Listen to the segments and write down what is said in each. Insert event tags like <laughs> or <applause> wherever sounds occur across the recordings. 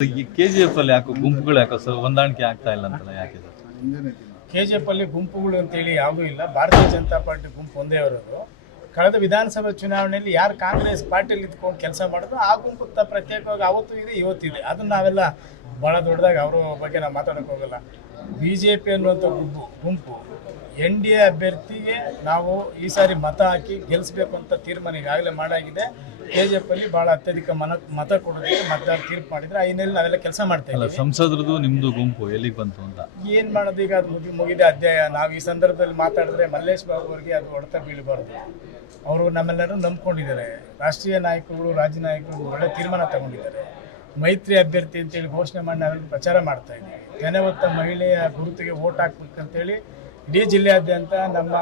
ಈ K G F ಅಲ್ಲಿ ಯಾಕೋ ಗುಂಪುಗಳು ಯಾಕೋ ಸರ್ ಹೊಂದಾಣಿಕೆ ಆಗ್ತಾ ಇಲ್ಲ ಯಾಕೆ ಸರ್ ಕೆ ಜಿ ಎಫ್ ಅಲ್ಲಿ ಗುಂಪುಗಳು ಅಂತೇಳಿ ಯಾವುದೂ ಇಲ್ಲ. ಭಾರತೀಯ ಜನತಾ ಪಾರ್ಟಿ ಗುಂಪು ಒಂದೇ ಇರೋದು. ಕಳೆದ ವಿಧಾನಸಭೆ ಚುನಾವಣೆಯಲ್ಲಿ ಯಾರು ಕಾಂಗ್ರೆಸ್ ಪಾರ್ಟಿಯಲ್ಲಿ ಇದ್ಕೊಂಡು ಕೆಲಸ ಮಾಡಿದ್ರು, ಆ ಗುಂಪು ಪ್ರತ್ಯೇಕವಾಗಿ ಅವತ್ತು ಇದೆ ಇವತ್ತಿದೆ ಅದನ್ನ ನಾವೆಲ್ಲ ಭಾಳ ದೊಡ್ಡದಾಗಿ ಅವರ ಬಗ್ಗೆ ನಾವು ಮಾತಾಡೋಕೆ ಹೋಗಲ್ಲ. ಬಿ ಜೆ ಪಿ ಅನ್ನುವಂಥ ಗುಂಪು ಗುಂಪು ಎನ್ ಡಿ ಎ ಅಭ್ಯರ್ಥಿಗೆ ನಾವು ಈ ಸಾರಿ ಮತ ಹಾಕಿ ಗೆಲ್ಲಿಸ್ಬೇಕು ಅಂತ ತೀರ್ಮಾನ ಈಗಾಗಲೇ ಮಾಡಾಗಿದೆ. ಕೆ ಜಿ ಎಫ್ ಅಲ್ಲಿ ಭಾಳ ಅತ್ಯಧಿಕ ಮನ ಮತ ಕೊಡೋದಕ್ಕೆ ಮತದಾರ ತೀರ್ಪು ಮಾಡಿದ್ರೆ ಐನಲ್ಲಿ ನಾವೆಲ್ಲ ಕೆಲಸ ಮಾಡ್ತಾ ಅಲ್ಲ ಇದ್ದೀವಿ. ಸಂಸದ್ರದ್ದು ನಿಮ್ದು ಗುಂಪು ಎಲ್ಲಿಗೆ ಬಂತು ಅಂತ? ಏನು ಮಾಡೋದು ಈಗ ಅದು ಮುಗಿ ಮುಗಿದೆ ಅಧ್ಯಾಯ. ನಾವು ಈ ಸಂದರ್ಭದಲ್ಲಿ ಮಾತಾಡಿದ್ರೆ ಮಲ್ಲೇಶ್ ಬಾಬು ಅವರಿಗೆ ಅದು ಹೊಡೆತ ಬೀಳಬಾರ್ದು. ಅವರು ನಮ್ಮೆಲ್ಲರೂ ನಂಬ್ಕೊಂಡಿದ್ದಾರೆ. ರಾಷ್ಟ್ರೀಯ ನಾಯಕರುಗಳು ರಾಜ್ಯ ನಾಯಕರು ಒಳ್ಳೆ ತೀರ್ಮಾನ ತಗೊಂಡಿದ್ದಾರೆ. ಮೈತ್ರಿ ಅಭ್ಯರ್ಥಿ ಅಂತೇಳಿ ಘೋಷಣೆ ಮಾಡಿ ನಾವೆಲ್ಲ ಪ್ರಚಾರ ಮಾಡ್ತಾ ಇದ್ದೀವಿ. ಜನವತ್ತ ಹೊತ್ತ ಮಹಿಳೆಯ ಗುರುತಿಗೆ ಓಟ್ ಹಾಕ್ಬೇಕಂತೇಳಿ ಇಡೀ ಜಿಲ್ಲೆಯಾದ್ಯಂತ ನಮ್ಮ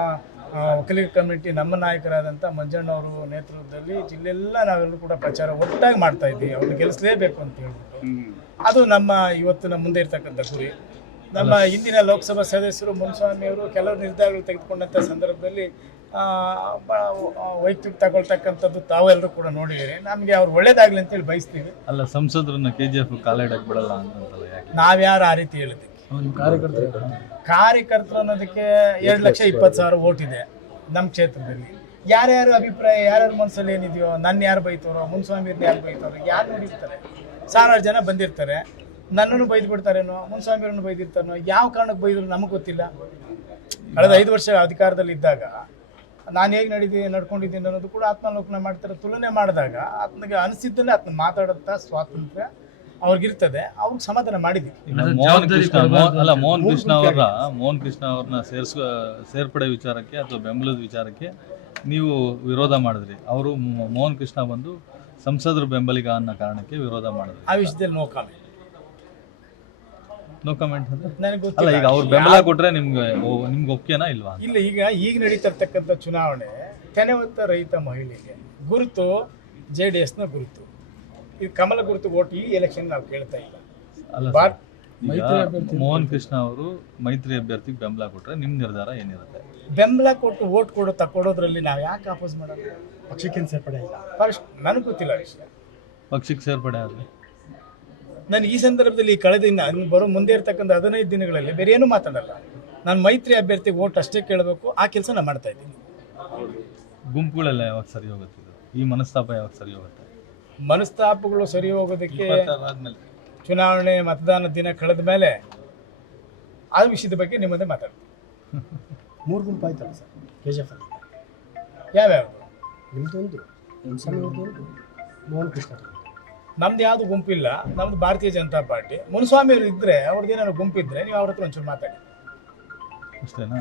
ಒಕ್ಕಲಿಗ ಕಮಿಟಿ ನಮ್ಮ ನಾಯಕರಾದಂಥ ಮಂಜಣ್ಣವರು ನೇತೃತ್ವದಲ್ಲಿ ಜಿಲ್ಲೆಲ್ಲ ನಾವೆಲ್ಲರೂ ಕೂಡ ಪ್ರಚಾರ ಒಟ್ಟಾಗಿ ಮಾಡ್ತಾ ಇದ್ದೀವಿ. ಅವ್ರನ್ನ ಗೆಲ್ಲಿಸಲೇಬೇಕು ಅಂತ ಹೇಳ್ಬಿಟ್ಟು ಅದು ನಮ್ಮ ಇವತ್ತಿನ ಮುಂದೆ ಇರ್ತಕ್ಕಂಥ ಗುರಿ. ನಮ್ಮ ಹಿಂದಿನ ಲೋಕಸಭಾ ಸದಸ್ಯರು ಮುನ್ಸ್ವಾಮಿಯವರು ಕೆಲವು ನಿರ್ಧಾರಗಳು ತೆಗೆದುಕೊಂಡಂಥ ಸಂದರ್ಭದಲ್ಲಿ ವೈಯಕ್ತಿಕ ತಗೊಳ್ತಕ್ಕಂಥದ್ದು ತಾವೆಲ್ಲರೂ ಕೂಡ ನೋಡಿದ್ದೀರಿ. ನಮಗೆ ಅವ್ರು ಒಳ್ಳೇದಾಗಲಿ ಅಂತೇಳಿ ಬಯಸ್ತೀವಿ. ಅಲ್ಲ ಸಂಸದರನ್ನ ಕೆ ಜಿ ಎಫ್ ಕಾಲಿಡಕ್ಕೆ ಬಿಡಲ್ಲ ಯಾಕೆ? ನಾವ್ಯಾರು ಆ ರೀತಿ ಹೇಳಿದ್ವಿ. ಕಾರ್ಯಕರ್ತರು ಅನ್ನೋದಕ್ಕೆ ಎರಡು ಲಕ್ಷ ಇಪ್ಪತ್ತು ಸಾವಿರ ಓಟ್ ಇದೆ ನಮ್ಮ ಕ್ಷೇತ್ರದಲ್ಲಿ. ಯಾರ್ಯಾರು ಅಭಿಪ್ರಾಯ ಯಾರ್ಯಾರ ಮನಸ್ಸಲ್ಲಿ ಏನಿದೆಯೋ ನನ್ನ ಯಾರು ಬೈತಾರೋ ಮುನ್ಸ್ವಾಮಿಯವ್ರನ್ನ ಯಾರು ಬೈತಾರೋ ಯಾರು ನೋಡಿರ್ತಾರೆ? ಸಾವಿರಾರು ಜನ ಬಂದಿರ್ತಾರೆ. ನನ್ನನ್ನು ಬೈದು ಬಿಡ್ತಾರೇನೋ ಮುನ್ಸ್ವಾಮಿಯವ್ರನ್ನ ಬೈದಿರ್ತಾರೋ ಯಾವ ಕಾರಣಕ್ಕೆ ಬೈದ್ರು ನಮಗೆ ಗೊತ್ತಿಲ್ಲ. ಕಳೆದ ಐದು ವರ್ಷ ಅಧಿಕಾರದಲ್ಲಿ ಇದ್ದಾಗ ನಾನು ಹೇಗೆ ನಡೀತೀನಿ ನಡ್ಕೊಂಡಿದ್ದೀನಿ ಅನ್ನೋದು ಕೂಡ ಆತ್ಮಾಲೋಕನ ಮಾಡ್ತಾರೆ ತುಲನೆ ಮಾಡಿದಾಗ ಆತನಿಗೆ ಅನಿಸಿದ್ದನ್ನೇ ಆತನ ಮಾತಾಡುತ್ತಾ ಸ್ವಾತಂತ್ರ್ಯ ಅವ್ರಿಗಿರ್ತದೆ. ಅವ್ರಿಗೆ ಸಮಾಧಾನ ಮಾಡಿದ್ವಿ. ಮೋಹನ್ ಕೃಷ್ಣ ಅಲ್ಲ ಮೋಹನ್ ಕೃಷ್ಣ ಅವರ ಮೋಹನ್ ಕೃಷ್ಣ ಅವ್ರನ್ನ ಸೇರ್ಸ್ ಸೇರ್ಪಡೆ ವಿಚಾರಕ್ಕೆ ಅಥವಾ ಬೆಂಬಲದ ವಿಚಾರಕ್ಕೆ ನೀವು ವಿರೋಧ ಮಾಡಿದ್ರಿ. ಅವರು ಮೋಹನ್ ಕೃಷ್ಣ ಬಂದು ಸಂಸದರ ಬೆಂಬಲಿಗ ಅನ್ನೋ ಕಾರಣಕ್ಕೆ ವಿರೋಧ ಮಾಡಿದ್ರಿ. ಆ ವಿಷಯದಲ್ಲಿ ನೋ ಕಾಮೆಂಟ್ ನೋ ಕಮೆಂಟ್ ಅಂದ್ರೆ? ನನಗೆ ಅಲ್ಲ ಗೊತ್ತಿಲ್ಲ ಈಗ ಅವ್ರು ಬೆಂಬಲ ಕೊಟ್ರೆ ನಿಮ್ಗೆ ಓ- ನಿಮ್ಗೆ ಒಪ್ಗೆನಾ ಇಲ್ವಾ? ಇಲ್ಲ ಈಗ ಈಗ ನಡೀತಿರ್ತಕ್ಕಂಥ ಚುನಾವಣೆ ತೆನೆವತ್ತ ರೈತ ಮಹಿಳೆಗೆ ಗುರುತು ಜೆ ಡಿ ಎಸ್ನ ಗುರುತು. ಇದು ಕಮಲ ಗುರುತು ಓಟ್ ಈ ಎಲೆಕ್ಷನ್ ನಾವು ಕೇಳ್ತಾ ಇಲ್ಲ. ಅಲ್ಲ ಈಗ ಮೋಹನ್ ಕೃಷ್ಣ ಅವರು ಮೈತ್ರಿ ಅಭ್ಯರ್ಥಿಗೆ ಬೆಂಬಲ ಕೊಟ್ರೆ ನಿಮ್ ನಿರ್ಧಾರ ಏನಿರುತ್ತೆ? ಬೆಂಬಲ ಕೊಟ್ಟು ಓಟ್ ಕೊಡೋ ತಕೊಡೋದ್ರಲ್ಲಿ ನಾವು ಯಾಕೆ ಆಪೋಸ್ ಮಾಡೋದು? ಪಕ್ಷಕ್ಕೆ ಸೇರ್ಪಡೆ ಇಲ್ಲ. ಫಸ್ಟ್ ನನಗೆ ಗೊತ್ತಿಲ್ಲ ವಿಷಯ. ಪಕ್ಷಕ್ಕೆ ಸೇರ್ಪಡೆ ಆದ್ರೆ? ನಾನು ಈ ಸಂದರ್ಭದಲ್ಲಿ ಈ ಕಳೆದ ಇನ್ನು ಬರೋ ಮುಂದೆ ಇರ್ತಕ್ಕಂಥ ಹದಿನೈದು ದಿನಗಳಲ್ಲಿ ಬೇರೆ ಏನೂ ಮಾತಾಡಲ್ಲ. ನಾನು ಮೈತ್ರಿ ಅಭ್ಯರ್ಥಿಗೆ ಓಟ್ ಅಷ್ಟೇ ಕೇಳಬೇಕು ಆ ಕೆಲಸ ನಾನು ಮಾಡ್ತಾ ಇದ್ದೀನಿ. ಗುಂಪುಗಳೆಲ್ಲ ಯಾವಾಗ ಸರಿ ಹೋಗುತ್ತೆ ಇದು? ಈ ಮನಸ್ತಾಪ ಯಾವಾಗ ಸರಿ ಹೋಗುತ್ತೆ? ಮನಸ್ತಾಪಗಳು ಸರಿ ಹೋಗೋದಕ್ಕೆ ಚುನಾವಣೆ ಮತದಾನ ದಿನ ಕಳೆದ ಮೇಲೆ ಆ ವಿಷಯದ ಬಗ್ಗೆ ನಿಮ್ಮದೇ ಮುಂದೆ ಮಾತಾಡ್ತೀನಿ. <laughs> ಮೂರು ಗುಂಪು ಆಯ್ತಲ್ಲ ಸರ್? ಕೆ ಜಿ ಎಫ್ ಯಾವ್ಯಾವ ನಿಮ್ದೊಂದು ಒಂದು ಮೋಹನ್ ಕೃಷ್ಣ ಅವ್ರದ್ದು. ನಮ್ದು ಯಾವುದು ಗುಂಪಿಲ್ಲ, ನಮ್ದು ಭಾರತೀಯ ಜನತಾ ಪಾರ್ಟಿ. ಮುನ್ಸ್ವಾಮಿ ಅವರು ಇದ್ರೆ ಅವ್ರದ್ದು ಏನಾದ್ರು ಗುಂಪಿದ್ರೆ ನೀವು ಅವ್ರ ಹತ್ರ ಒಂಚೂರು ಮಾತಾಡಿ. ಅಷ್ಟೇನಾ?